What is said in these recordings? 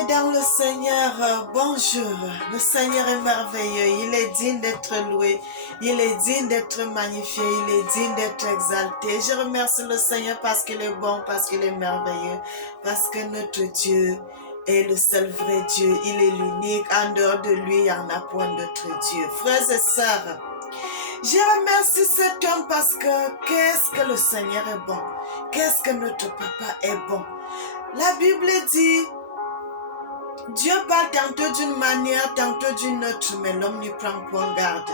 Bien-aimés dans le Seigneur, bonjour. Le Seigneur est merveilleux, il est digne d'être loué, il est digne d'être magnifié, il est digne d'être exalté. Je remercie le Seigneur parce qu'il est bon, parce qu'il est merveilleux, parce que notre Dieu est le seul vrai Dieu, il est l'unique. En dehors de lui, il n'y en a point d'autre Dieu. Frères et sœurs, je remercie cet homme parce que qu'est-ce que le Seigneur est bon, qu'est-ce que notre papa est bon. La Bible dit, Dieu parle tantôt d'une manière, tantôt d'une autre, mais l'homme n'y prend point garde.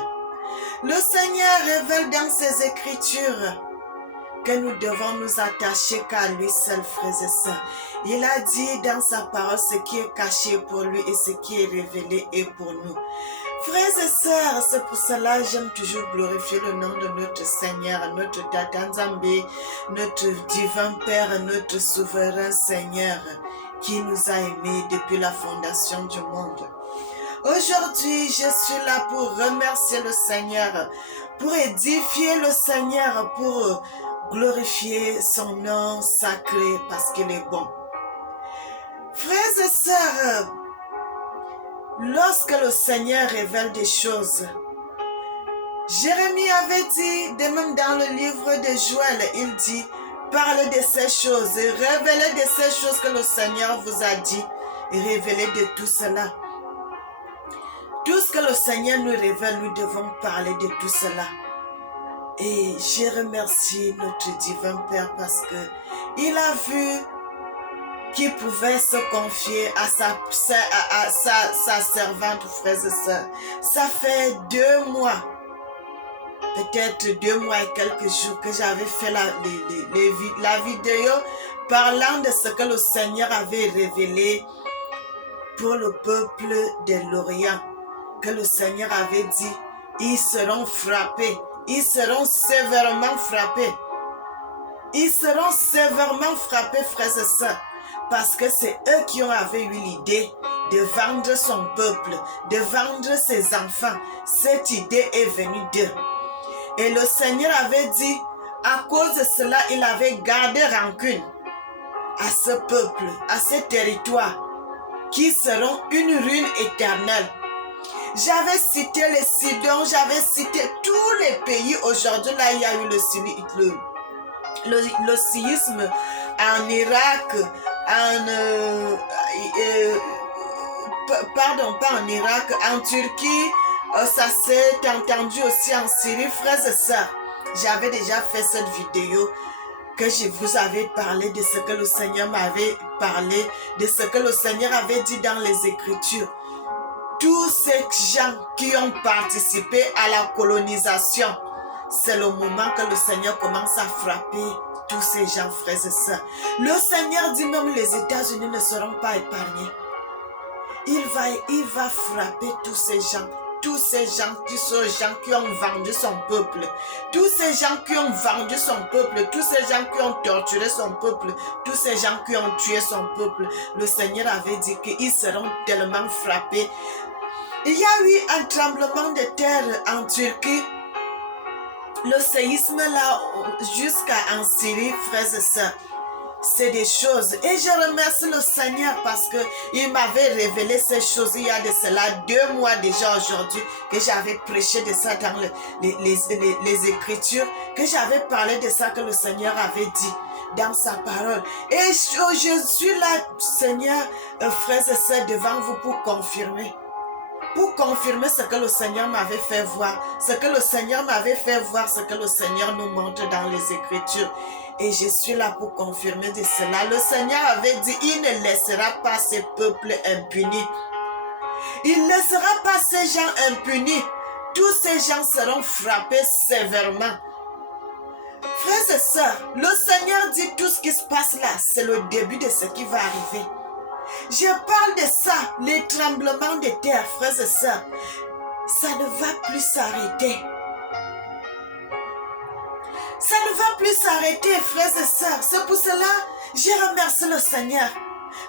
Le Seigneur révèle dans ses Écritures que nous devons nous attacher qu'à lui seul, frères et sœurs. Il a dit dans sa parole ce qui est caché pour lui et ce qui est révélé est pour nous. Frères et sœurs, c'est pour cela que j'aime toujours glorifier le nom de notre Seigneur, notre Tata Nzambe, notre divin Père, notre souverain Seigneur, qui nous a aimés depuis la fondation du monde. Aujourd'hui, je suis là pour remercier le Seigneur, pour édifier le Seigneur, pour glorifier son nom sacré parce qu'il est bon. Frères et sœurs, lorsque le Seigneur révèle des choses, Jérémie avait dit, de même dans le livre de Joël, il dit, parlez de ces choses, révélez de ces choses que le Seigneur vous a dit, révélez de tout cela. Tout ce que le Seigneur nous révèle, nous devons parler de tout cela. Et je remercie notre divin Père parce que il a vu qu'il pouvait se confier à sa servante, frères et sœurs. Ça fait 2 mois, peut-être 2 mois et quelques jours que j'avais fait la vidéo parlant de ce que le Seigneur avait révélé pour le peuple de l'Orient. Que le Seigneur avait dit, ils seront frappés, ils seront sévèrement frappés. Ils seront sévèrement frappés, frères et sœurs, parce que c'est eux qui avaient eu l'idée de vendre son peuple, de vendre ses enfants. Cette idée est venue d'eux. Et le Seigneur avait dit, à cause de cela, il avait gardé rancune à ce peuple, à ce territoire, qui seront une ruine éternelle. J'avais cité les Sidon, j'avais cité tous les pays. Aujourd'hui, là, il y a eu le séisme en Irak, pas en Irak, en Turquie, ça s'est entendu aussi en Syrie, frères et sœurs. J'avais déjà fait cette vidéo que je vous avais parlé de ce que le Seigneur m'avait parlé, de ce que le Seigneur avait dit dans les Écritures. Tous ces gens qui ont participé à la colonisation, c'est le moment que le Seigneur commence à frapper tous ces gens, frères et sœurs. Le Seigneur dit même les États-Unis ne seront pas épargnés. Il va frapper tous ces gens qui ont vendu son peuple, tous ces gens qui ont vendu son peuple, tous ces gens qui ont torturé son peuple, tous ces gens qui ont tué son peuple. Le Seigneur avait dit qu'ils seront tellement frappés. Il y a eu un tremblement de terre en Turquie, le séisme là jusqu'en Syrie, frères et sœurs. C'est des choses. Et je remercie le Seigneur parce qu'il m'avait révélé ces choses il y a de cela 2 mois déjà aujourd'hui que j'avais prêché de ça dans les Écritures, que j'avais parlé de ça que le Seigneur avait dit dans sa parole. Et je suis là, Seigneur, frères et sœurs, devant vous pour confirmer ce que le Seigneur m'avait fait voir, ce que le Seigneur m'avait fait voir, ce que le Seigneur nous montre dans les Écritures. Et je suis là pour confirmer de cela. Le Seigneur avait dit, il ne laissera pas ces peuples impunis. Il ne laissera pas ces gens impunis. Tous ces gens seront frappés sévèrement. Frères et sœurs, le Seigneur dit tout ce qui se passe là, c'est le début de ce qui va arriver. Je parle de ça, les tremblements de terre, frères et sœurs. Ça ne va plus s'arrêter. Ça ne va plus s'arrêter, frères et sœurs. C'est pour cela que je remercie le Seigneur.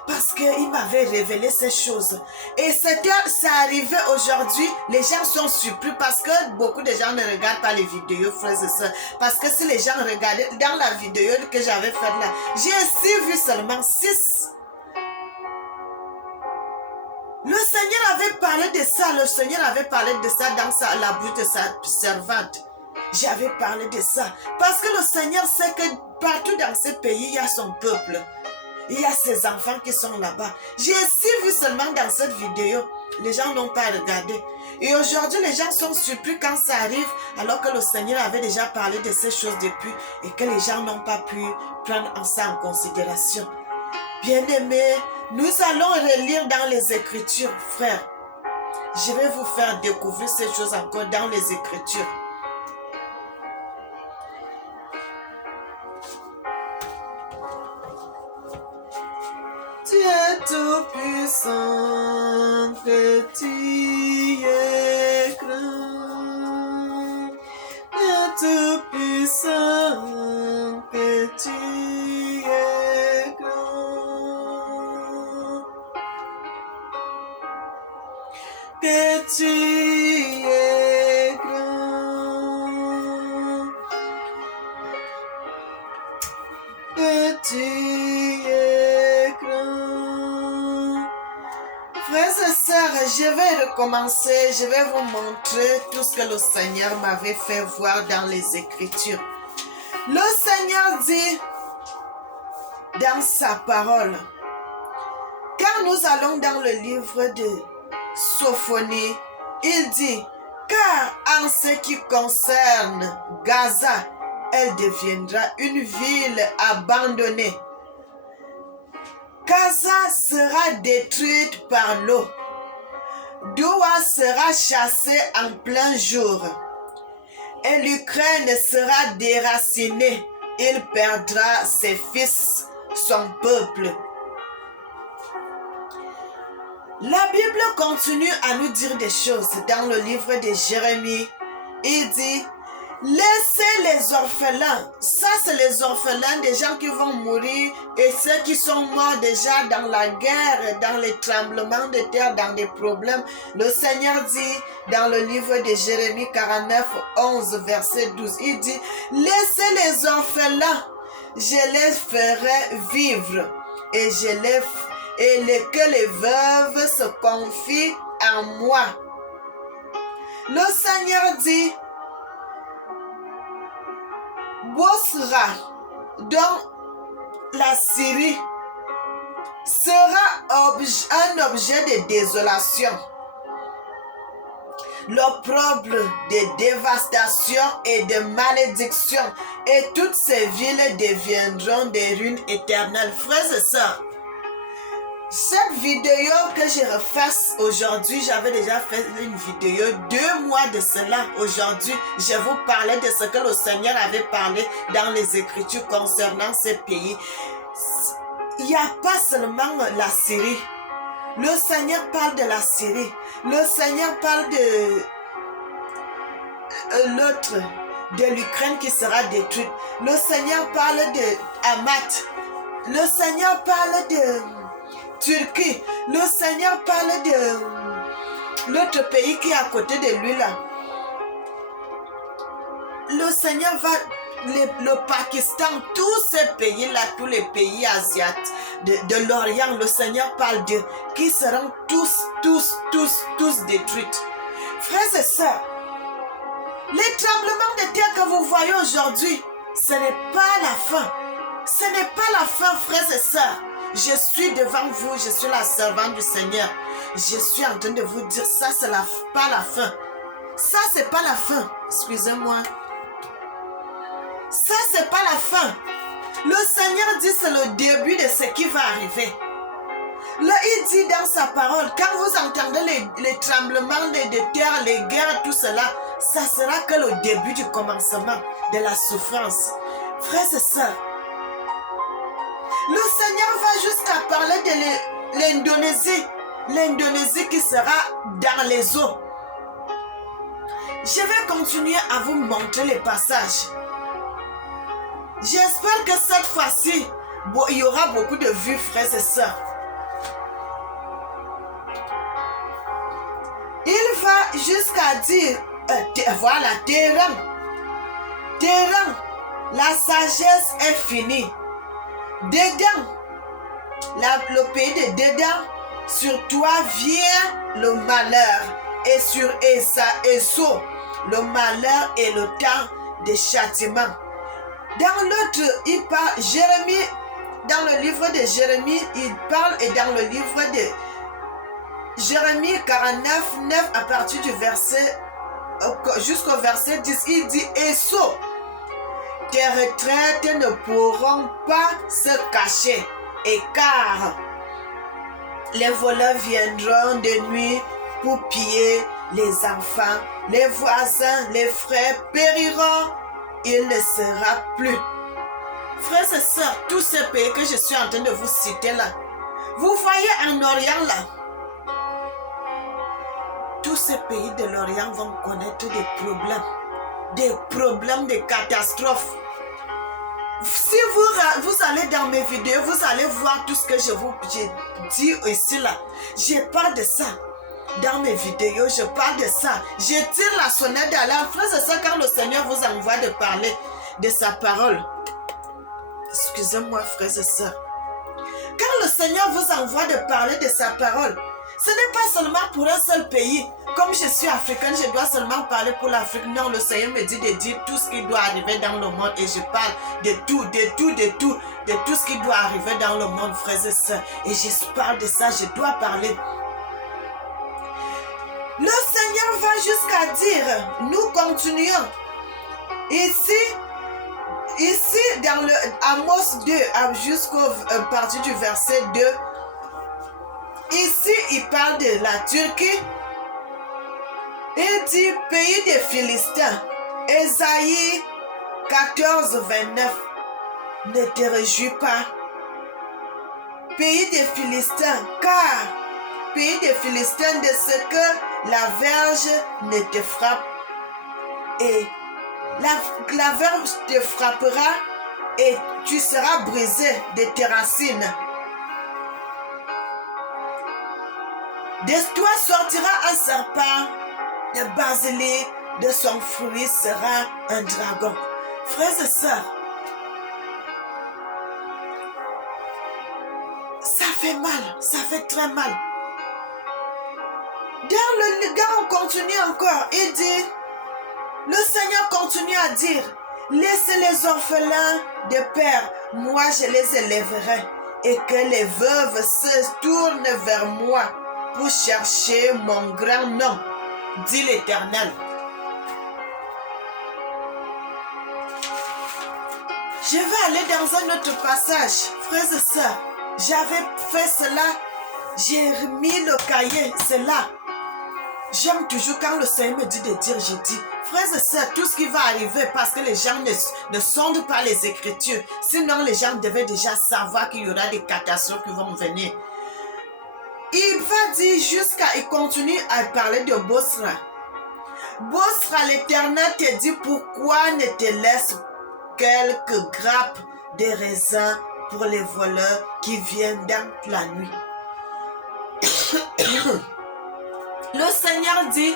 Parce qu'il m'avait révélé ces choses. Et c'est arrivé aujourd'hui. Les gens sont surpris parce que beaucoup de gens ne regardent pas les vidéos, frères et sœurs. Parce que si les gens regardaient dans la vidéo que j'avais faite là, j'ai aussi vu seulement 6 Le Seigneur avait parlé de ça. Le Seigneur avait parlé de ça dans la bouche de sa servante. J'avais parlé de ça. Parce que le Seigneur sait que partout dans ce pays, il y a son peuple. Il y a ses enfants qui sont là-bas. J'ai aussi vu seulement dans cette vidéo. Les gens n'ont pas regardé. Et aujourd'hui, les gens sont surpris quand ça arrive, alors que le Seigneur avait déjà parlé de ces choses depuis et que les gens n'ont pas pu prendre ça en considération. Bien-aimés, nous allons relire dans les Écritures, frères. Je vais vous faire découvrir ces choses encore dans les Écritures. Tu es tout puissant, petit et grand. Tu es tout puissant, petit et grand. Petit et grand. Petit et grand. Frères et sœurs, je vais recommencer, je vais vous montrer tout ce que le Seigneur m'avait fait voir dans les Écritures. Le Seigneur dit dans sa parole, car nous allons dans le livre de Sophonie, il dit, car en ce qui concerne Gaza, elle deviendra une ville abandonnée. Gaza sera détruite par l'eau. Doua sera chassée en plein jour. Et l'Ukraine sera déracinée. Il perdra ses fils, son peuple. La Bible continue à nous dire des choses dans le livre de Jérémie. Il dit, laissez les orphelins. Ça, c'est les orphelins des gens qui vont mourir et ceux qui sont morts déjà dans la guerre, dans les tremblements de terre, dans des problèmes. Le Seigneur dit dans le livre de Jérémie 49, 11, verset 12, il dit, laissez les orphelins, je les ferai vivre et que les veuves se confient en moi. Le Seigneur dit, Bosra, dont la Syrie, sera un objet de désolation, l'opprobre de dévastation et de malédiction, et toutes ces villes deviendront des ruines éternelles. Frères et sœurs, cette vidéo que je refasse aujourd'hui, j'avais déjà fait une vidéo 2 mois de cela. Aujourd'hui, je vous parlais de ce que le Seigneur avait parlé dans les Écritures concernant ce pays. Il n'y a pas seulement la Syrie. Le Seigneur parle de la Syrie. Le Seigneur parle de l'autre, de l'Ukraine qui sera détruite. Le Seigneur parle de Hamath. Le Seigneur parle de Turquie. Le Seigneur parle de l'autre pays qui est à côté de lui là. Le Seigneur va, le Pakistan, tous ces pays-là, tous les pays asiatiques de l'Orient, le Seigneur parle d'eux, qui seront tous détruits. Frères et sœurs, les tremblements de terre que vous voyez aujourd'hui, ce n'est pas la fin. Ce n'est pas la fin, frères et sœurs. Je suis devant vous, je suis la servante du Seigneur. Je suis en train de vous dire, ça c'est pas la fin. Ça c'est pas la fin. Excusez-moi. Ça c'est pas la fin. Le Seigneur dit c'est le début de ce qui va arriver. Là il dit dans sa parole, quand vous entendez les tremblements de terre, les guerres, tout cela, ça sera que le début du commencement de la souffrance. Frères et sœurs, le Seigneur va jusqu'à parler de l'Indonésie. L'Indonésie qui sera dans les eaux. Je vais continuer à vous montrer les passages. J'espère que cette fois-ci, il y aura beaucoup de vues, frères et sœurs. Il va jusqu'à dire, voilà, Téhéran, la sagesse est finie. Dedans, le pays de Dedans, sur toi vient le malheur, et sur Esau, le malheur et le temps de châtiment. Dans l'autre, il parle, Jérémie, dans le livre de Jérémie, il parle, et dans le livre de Jérémie 49, 9, à partir du verset, jusqu'au verset 10, il dit, Esau, tes retraites ne pourront pas se cacher, et car les voleurs viendront de nuit pour piller les enfants, les voisins, les frères périront, il ne sera plus. Frères et sœurs, tous ces pays que je suis en train de vous citer là, vous voyez en Orient là, tous ces pays de l'Orient vont connaître des problèmes, des catastrophes. Si vous allez dans mes vidéos, vous allez voir tout ce que je vous dis ici là. Je parle de ça. Dans mes vidéos, je parle de ça. Je tire la sonnette d'alarme. Frère, c'est ça quand le Seigneur vous envoie de parler de sa parole. Excusez-moi, frères et sœurs. Quand le Seigneur vous envoie de parler de sa parole, ce n'est pas seulement pour un seul pays. Comme je suis africaine, je dois seulement parler pour l'Afrique. Non, le Seigneur me dit de dire tout ce qui doit arriver dans le monde. Et je parle de tout ce qui doit arriver dans le monde, frères et sœurs. Et je parle de ça, je dois parler. Le Seigneur va jusqu'à dire, nous continuons. Ici dans le Amos 2, jusqu'au partir du verset 2, ici, il parle de la Turquie. Il dit, pays des Philistins, Ésaïe 14, 29, ne te réjouis pas. Pays des Philistins, car pays des Philistins, de ce que la verge ne te frappe. Et la verge te frappera et tu seras brisé de tes racines. De toi sortira un serpent, de basilic, de son fruit sera un dragon. Frères et sœurs, ça fait mal, ça fait très mal. Dans on continue encore, il dit, le Seigneur continue à dire, laissez les orphelins de père, moi je les élèverai, et que les veuves se tournent vers moi pour chercher mon grand nom, dit l'Éternel. Je vais aller dans un autre passage, frères et sœurs. J'avais fait cela, j'ai remis le cahier, c'est là. J'aime toujours quand le Seigneur me dit de dire, je dis, frères et sœurs, tout ce qui va arriver parce que les gens ne sondent pas les Écritures. Sinon, les gens devaient déjà savoir qu'il y aura des catastrophes qui vont venir. Il va dire il continue à parler de Bosra. Bosra, l'Éternel te dit, pourquoi ne te laisse quelques grappes de raisins pour les voleurs qui viennent dans la nuit. Le Seigneur dit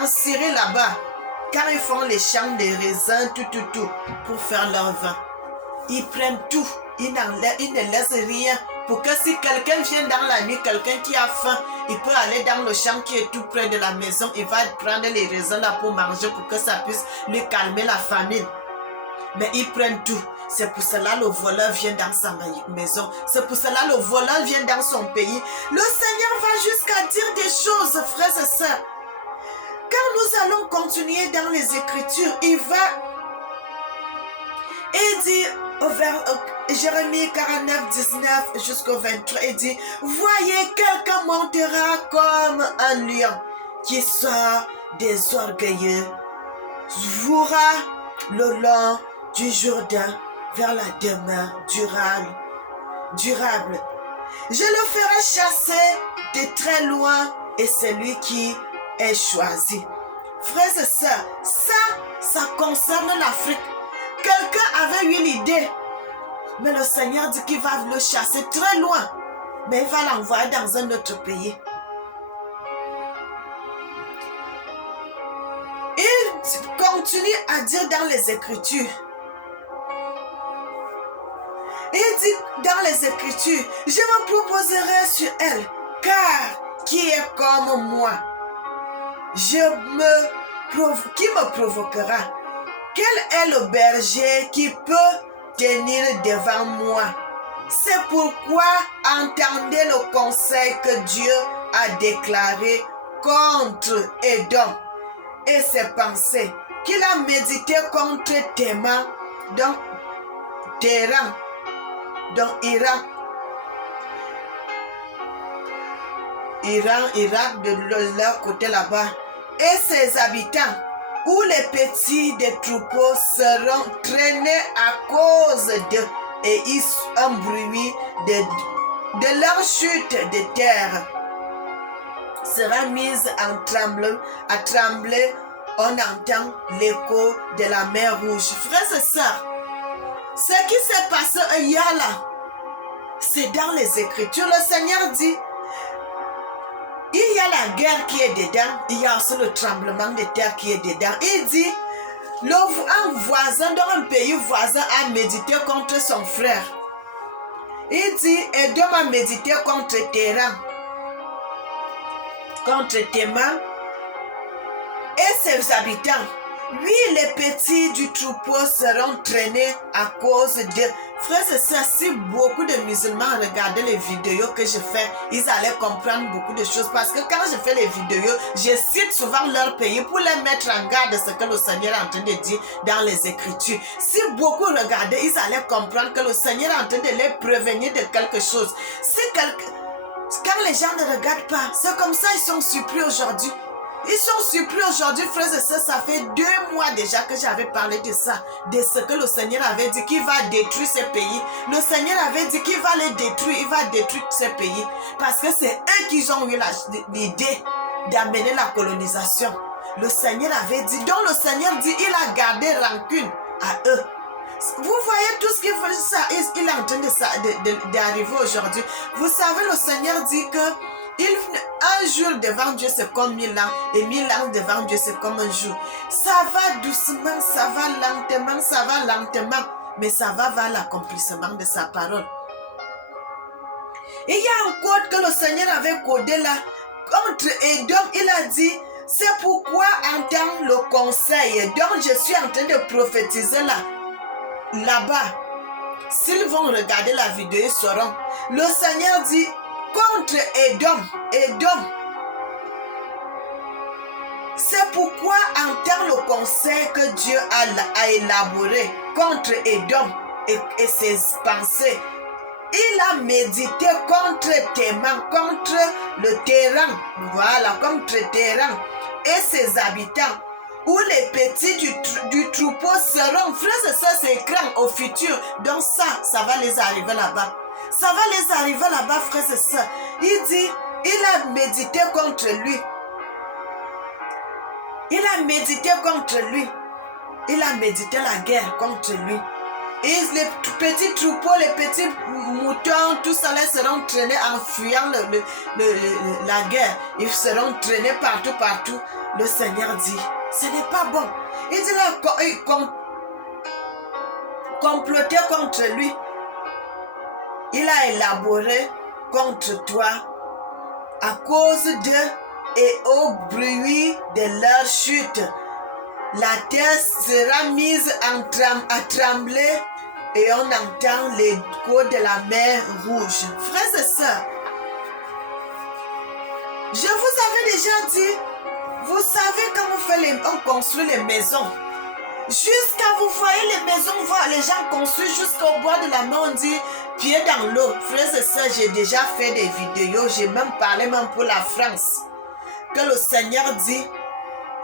en Syrie là-bas, quand ils font les champs de raisins, tout, pour faire leur vin, ils prennent tout, ils ne laissent rien, pour que si quelqu'un vient dans la nuit, quelqu'un qui a faim, il peut aller dans le champ qui est tout près de la maison, il va prendre les raisins là pour manger, pour que ça puisse lui calmer la famine. Mais ils prennent tout. C'est pour cela le voleur vient dans sa maison. C'est pour cela le voleur vient dans son pays. Le Seigneur va jusqu'à dire des choses, frères et sœurs. Quand nous allons continuer dans les Écritures, il dit au Jérémie 49, 19 jusqu'au 23, il dit, voyez, quelqu'un montera comme un lion qui sort des orgueilleux, jouera le long du Jourdain vers la demeure durable. Je le ferai chasser de très loin et c'est lui qui est choisi. Frères et sœurs, ça concerne l'Afrique. Quelqu'un avait eu l'idée, mais le Seigneur dit qu'il va le chasser très loin, mais il va l'envoyer dans un autre pays. Il continue à dire dans les Écritures, il dit dans les Écritures, je me proposerai sur elle, car qui est comme moi? Qui me provoquera? Quel est le berger qui peut tenir devant moi? C'est pourquoi entendez le conseil que Dieu a déclaré contre Édom et ses pensées qu'il a médité contre Théman dans Irak de leur côté là-bas, et ses habitants, où les petits des troupeaux seront traînés à cause d'eux, et ils un bruit de leur chute de terre sera mise à trembler. On entend l'écho de la mer Rouge. Frères et sœurs, ce qui s'est passé hier là, c'est dans les Écritures. Le Seigneur dit, il y a la guerre qui est dedans, il y a aussi le tremblement de terre qui est dedans. Il dit, un voisin dans un pays voisin a médité contre son frère. Il dit, Édom a médité contre Théman et ses habitants. Oui, les petits du troupeau seront traînés à cause de... Frères et sœurs, si beaucoup de musulmans regardaient les vidéos que je fais, ils allaient comprendre beaucoup de choses. Parce que quand je fais les vidéos, je cite souvent leur pays pour les mettre en garde de ce que le Seigneur est en train de dire dans les Écritures. Si beaucoup regardaient, ils allaient comprendre que le Seigneur est en train de les prévenir de quelque chose. Quand les gens ne regardent pas, c'est comme ça ils sont surpris aujourd'hui. Ils sont surpris aujourd'hui, frères et sœurs, ça fait 2 mois déjà que j'avais parlé de ça, de ce que le Seigneur avait dit qu'il va détruire ces pays. Le Seigneur avait dit qu'il va les détruire, il va détruire ces pays. Parce que c'est eux qui ont eu l'idée d'amener la colonisation. Le Seigneur avait dit, donc le Seigneur dit, il a gardé rancune à eux. Vous voyez tout ce qu'il fait, il est en train d'arriver aujourd'hui. Vous savez, le Seigneur dit que un jour devant Dieu c'est comme 1000 ans et 1000 ans devant Dieu c'est comme un jour. Ça va doucement, ça va lentement, mais ça va vers l'accomplissement de sa parole. Et il y a un code que le Seigneur avait codé là contre Édom. Il a dit, c'est pourquoi entends le conseil. Donc je suis en train de prophétiser là-bas. S'ils vont regarder la vidéo, ils sauront. Le Seigneur dit contre Édom. C'est pourquoi entend le conseil que Dieu a élaboré contre Édom et ses pensées. Il a médité contre Théman, contre le terrain, voilà, contre Théran et ses habitants, où les petits du troupeau seront, frères et sœurs, c'est écrit au futur. Donc ça va les arriver là-bas. Ça va les arriver là-bas, frères et sœurs. Il dit, il a médité contre lui. Il a médité contre lui. Il a médité la guerre contre lui. Et les petits troupeaux, les petits moutons, tout ça là seront traînés en fuyant la guerre. Ils seront traînés partout. Le Seigneur dit, ce n'est pas bon. Il dit là, comploter contre lui. Il a élaboré contre toi à cause d'eux et au bruit de leur chute. La terre sera mise à trembler et on entend l'écho de la mer Rouge. Frères et sœurs, je vous avais déjà dit, vous savez quand on construit les maisons, jusqu'à vous voyez les maisons, les gens construisent jusqu'au bord de la mer, on dit pied dans l'eau. Frères et sœurs, j'ai déjà fait des vidéos, j'ai même parlé pour la France, que le Seigneur dit,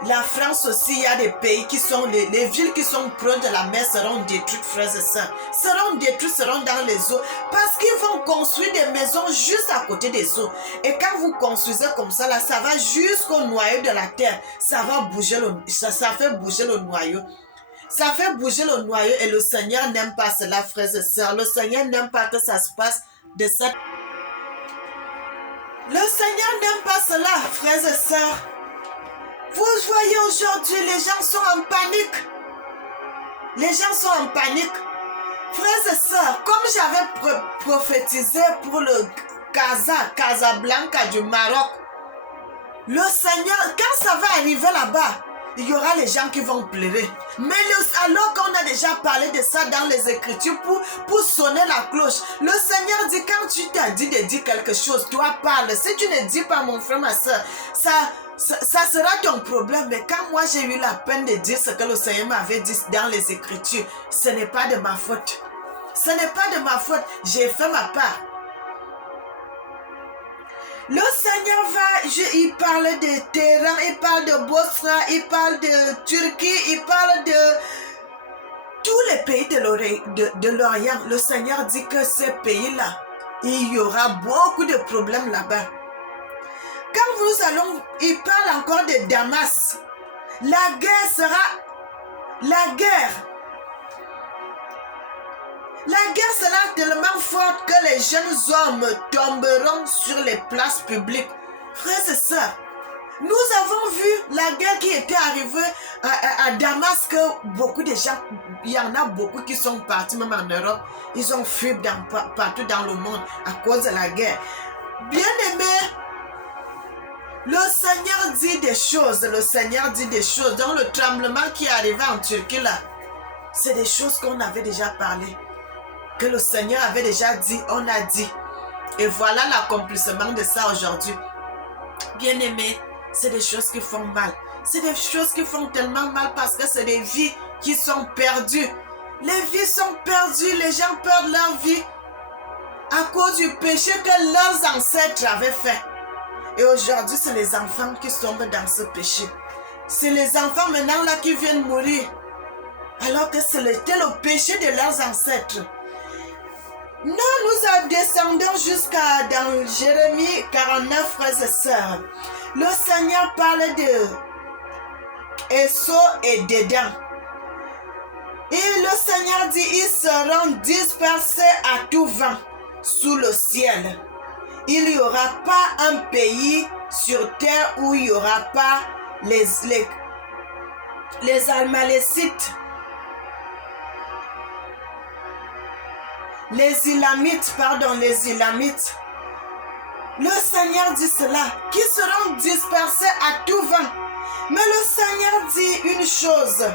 la France aussi, il y a des pays qui sont, les villes qui sont proches de la mer seront détruites, frères et sœurs. Seront détruites, seront dans les eaux. Parce qu'ils vont construire des maisons juste à côté des eaux. Et quand vous construisez comme ça, là, ça va jusqu'au noyau de la terre. Ça va bouger, ça fait bouger le noyau. Ça fait bouger le noyau et le Seigneur n'aime pas cela, frères et sœurs. Le Seigneur n'aime pas que ça se passe de cette... Le Seigneur n'aime pas cela, frères et sœurs. Vous voyez aujourd'hui, les gens sont en panique. Les gens sont en panique. Frères et sœurs, comme j'avais prophétisé pour Casablanca du Maroc. Le Seigneur, quand ça va arriver là-bas, il y aura les gens qui vont pleurer. Mais alors qu'on a déjà parlé de ça dans les Écritures pour sonner la cloche, le Seigneur dit, quand tu t'as dit de dire quelque chose, toi parle. Si tu ne dis pas, mon frère, ma soeur, ça sera ton problème. Mais quand moi j'ai eu la peine de dire ce que le Seigneur m'avait dit dans les Écritures, ce n'est pas de ma faute. Ce n'est pas de ma faute. J'ai fait ma part. Le Seigneur il parle de Téhéran, il parle de Bosra, il parle de Turquie, il parle de tous les pays de l'Orient. Le Seigneur dit que ces pays-là, il y aura beaucoup de problèmes là-bas. Il parle encore de Damas. La guerre sera tellement forte que les jeunes hommes tomberont sur les places publiques. Frères et sœurs, nous avons vu la guerre qui était arrivée à Damas, que beaucoup de gens, il y en a beaucoup qui sont partis même en Europe, ils ont fui partout dans le monde à cause de la guerre. Bien-aimés, le Seigneur dit des choses, Donc le tremblement qui est arrivé en Turquie là, c'est des choses qu'on avait déjà parlé, que le Seigneur avait déjà dit, on a dit. Et voilà l'accomplissement de ça aujourd'hui. Bien-aimés, c'est des choses qui font mal. C'est des choses qui font tellement mal parce que c'est des vies qui sont perdues. Les vies sont perdues, les gens perdent leur vie à cause du péché que leurs ancêtres avaient fait. Et aujourd'hui, c'est les enfants qui tombent dans ce péché. C'est les enfants maintenant là qui viennent mourir. Alors que c'était le péché de leurs ancêtres. Nous descendons jusqu'à dans Jérémie 49, frères et sœurs. Le Seigneur parle de Esso et Dédan. Et le Seigneur dit, ils seront dispersés à tout vent sous le ciel. Il n'y aura pas un pays sur terre où il n'y aura pas les Amalécites, les Ilamites. Le Seigneur dit cela, qui seront dispersés à tout vent. Mais le Seigneur dit une chose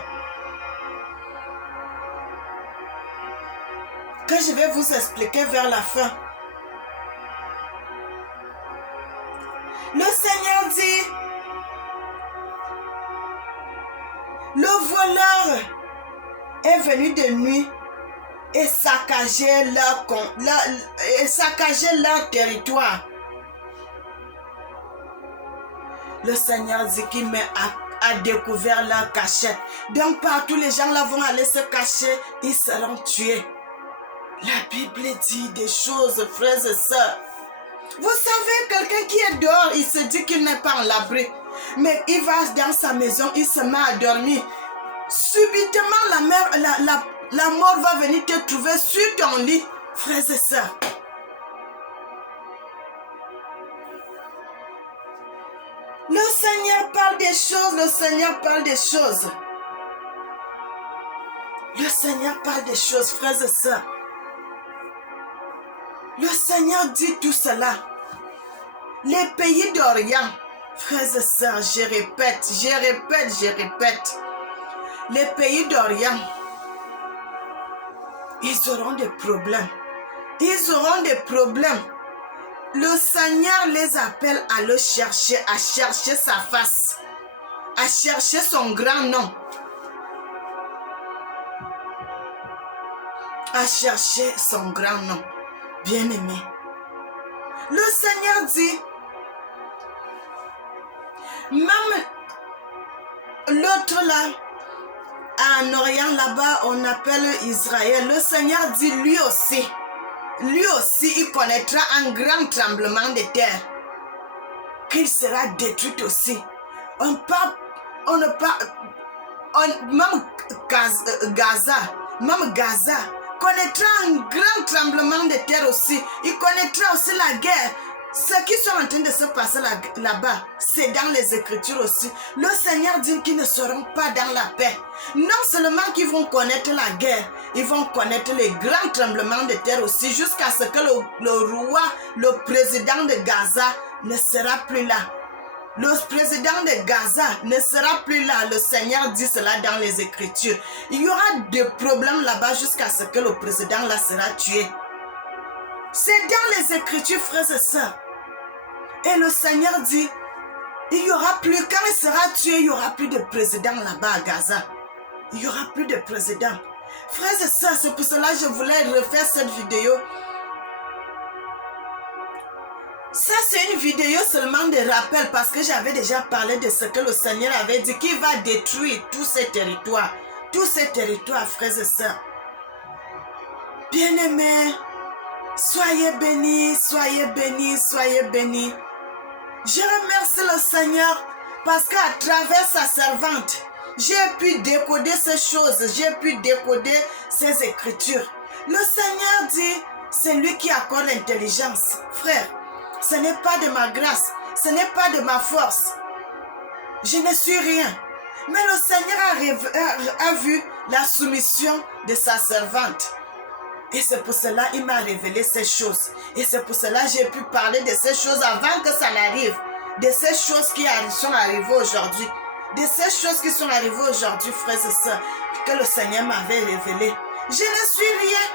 que je vais vous expliquer vers la fin. Le Seigneur dit, le voleur est venu de nuit et saccager leur territoire. Le Seigneur dit qu'il met à découvert leur cachette. Donc partout les gens là vont aller se cacher, ils seront tués. La Bible dit des choses, frères et sœurs. Vous savez, quelqu'un qui est dehors, il se dit qu'il n'est pas en l'abri. Mais il va dans sa maison, il se met à dormir. Subitement, la mort va venir te trouver sur ton lit, frères et sœurs. Le Seigneur parle des choses, le Seigneur parle des choses. Le Seigneur parle des choses, frères et sœurs. Le Seigneur dit tout cela. Les pays d'Orient, frères et sœurs, je répète. Les pays d'Orient, ils auront des problèmes. Le Seigneur les appelle à le chercher, à chercher sa face, à chercher son grand nom. À chercher son grand nom. Bien-aimé. Le Seigneur dit, même l'autre là, en Orient là-bas, on appelle Israël. Le Seigneur dit lui aussi, il connaîtra un grand tremblement de terre, qu'il sera détruit aussi. Même Gaza connaîtra un grand tremblement de terre aussi. Il connaîtra aussi la guerre. Ce qui sont en train de se passer là-bas, c'est dans les Écritures aussi. Le Seigneur dit qu'ils ne seront pas dans la paix. Non seulement qu'ils vont connaître la guerre, ils vont connaître les grands tremblements de terre aussi, jusqu'à ce que le roi, le président de Gaza ne sera plus là. Le président de Gaza ne sera plus là. Le Seigneur dit cela dans les Écritures. Il y aura des problèmes là-bas jusqu'à ce que le président là sera tué. C'est dans les Écritures, frères et sœurs. Et le Seigneur dit, il n'y aura plus, quand il sera tué, il n'y aura plus de président là-bas à Gaza. Il n'y aura plus de président. Frères et sœurs, c'est pour cela que je voulais refaire cette vidéo. Ça, c'est une vidéo seulement de rappel parce que j'avais déjà parlé de ce que le Seigneur avait dit, qu'il va détruire tous ces territoires. Tous ces territoires, frères et sœurs. Bien-aimés, soyez bénis, soyez bénis, soyez bénis. Je remercie le Seigneur parce qu'à travers sa servante, j'ai pu décoder ces choses, j'ai pu décoder ces Écritures. Le Seigneur dit, c'est lui qui accorde l'intelligence. Frère, ce n'est pas de ma grâce, ce n'est pas de ma force. Je ne suis rien. Mais le Seigneur a vu la soumission de sa servante. Et c'est pour cela qu'il m'a révélé ces choses. Et c'est pour cela que j'ai pu parler de ces choses avant que ça n'arrive. De ces choses qui sont arrivées aujourd'hui. De ces choses qui sont arrivées aujourd'hui, frères et sœurs, que le Seigneur m'avait révélé. Je ne suis rien.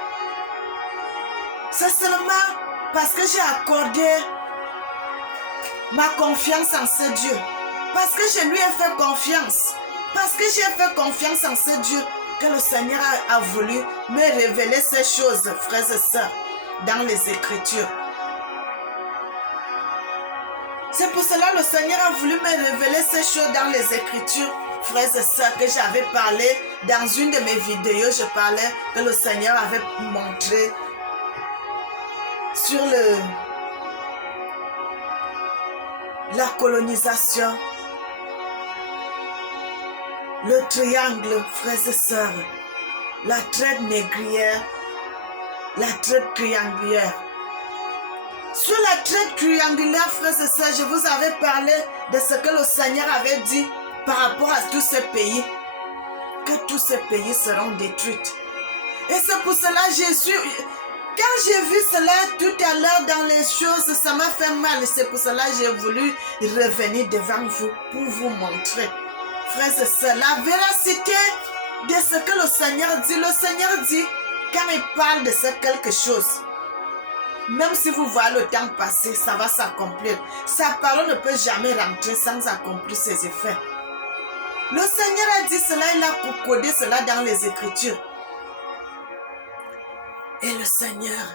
C'est seulement parce que j'ai accordé ma confiance en ce Dieu. Parce que je lui ai fait confiance. Parce que j'ai fait confiance en ce Dieu. Que le Seigneur a voulu me révéler ces choses, frères et sœurs, dans les Écritures. C'est pour cela que le Seigneur a voulu me révéler ces choses dans les Écritures, frères et sœurs, que j'avais parlé dans une de mes vidéos. Je parlais que le Seigneur avait montré sur la colonisation. Le triangle, frères et sœurs, la traite négrière, la traite triangulaire. Sur la traite triangulaire, frères et sœurs, je vous avais parlé de ce que le Seigneur avait dit par rapport à tous ces pays, que tous ces pays seront détruits. Et c'est pour cela que quand j'ai vu cela tout à l'heure dans les choses, ça m'a fait mal. Et c'est pour cela que j'ai voulu revenir devant vous pour vous montrer. Frères et sœurs, la véracité de ce que le Seigneur dit, quand il parle de ce quelque chose, même si vous voyez le temps passer, ça va s'accomplir. Sa parole ne peut jamais rentrer sans accomplir ses effets. Le Seigneur a dit cela, il a codé cela dans les Écritures. Et le Seigneur,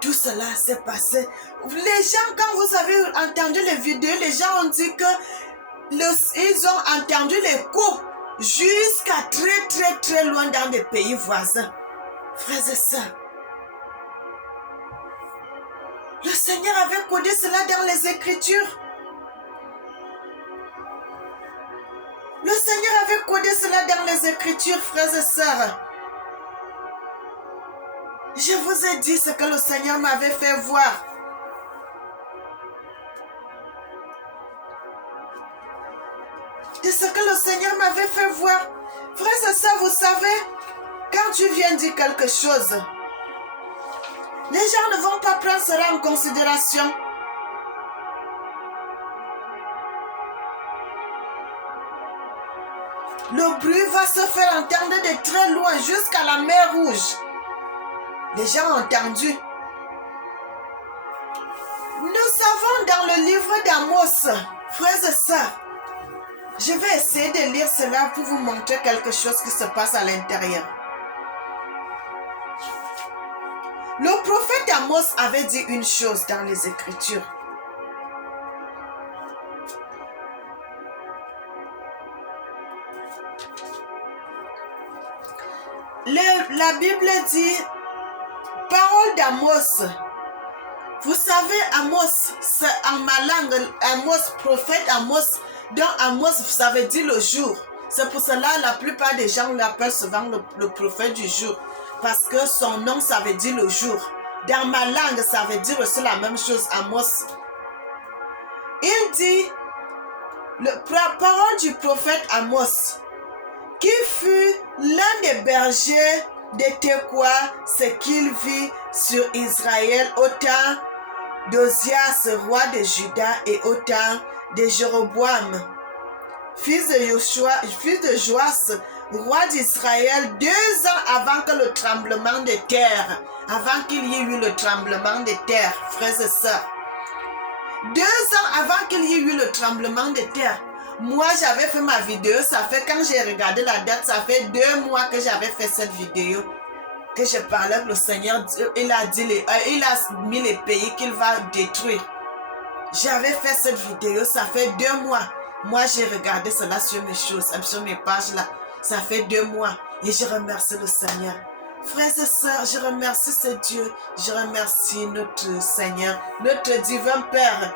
tout cela s'est passé. Les gens, quand vous avez entendu les vidéos, les gens ont dit que ils ont entendu les coups jusqu'à très loin dans des pays voisins. Frères et sœurs, le Seigneur avait codé cela dans les Écritures. Le Seigneur avait codé cela dans les Écritures, frères et sœurs. Je vous ai dit ce que le Seigneur m'avait fait voir. De ce que le Seigneur m'avait fait voir. Frères et sœurs, vous savez, quand tu viens dire quelque chose, les gens ne vont pas prendre cela en considération. Le bruit va se faire entendre de très loin jusqu'à la mer Rouge. Les gens ont entendu. Nous savons dans le livre d'Amos, frères et sœurs, je vais essayer de lire cela pour vous montrer quelque chose qui se passe à l'intérieur. Le prophète Amos avait dit une chose dans les Écritures. La Bible dit, parole d'Amos. Vous savez, Amos, c'est en ma langue, Amos, prophète Amos. Donc Amos, ça veut dire le jour. C'est pour cela que la plupart des gens l'appellent souvent le prophète du jour. Parce que son nom, ça veut dire le jour. Dans ma langue, ça veut dire aussi la même chose, Amos. Il dit, la parole du prophète Amos, qui fut l'un des bergers de Tekoa, ce qu'il vit sur Israël au temps d'Ozias, roi de Juda, et au temps de Jéroboam, fils de Joas, roi d'Israël, 2 ans avant que le tremblement de terre, avant qu'il y ait eu le tremblement de terre, frères et sœurs. 2 ans avant qu'il y ait eu le tremblement de terre. Moi, j'avais fait ma vidéo, ça fait, quand j'ai regardé la date, ça fait 2 mois que j'avais fait cette vidéo. Que je parlais avec le Seigneur, il a mis les pays qu'il va détruire. J'avais fait cette vidéo, ça fait 2 mois. Moi, j'ai regardé cela sur mes pages là. Ça fait 2 mois. Et je remercie le Seigneur. Frères et sœurs, je remercie ce Dieu. Je remercie notre Seigneur, notre divin Père.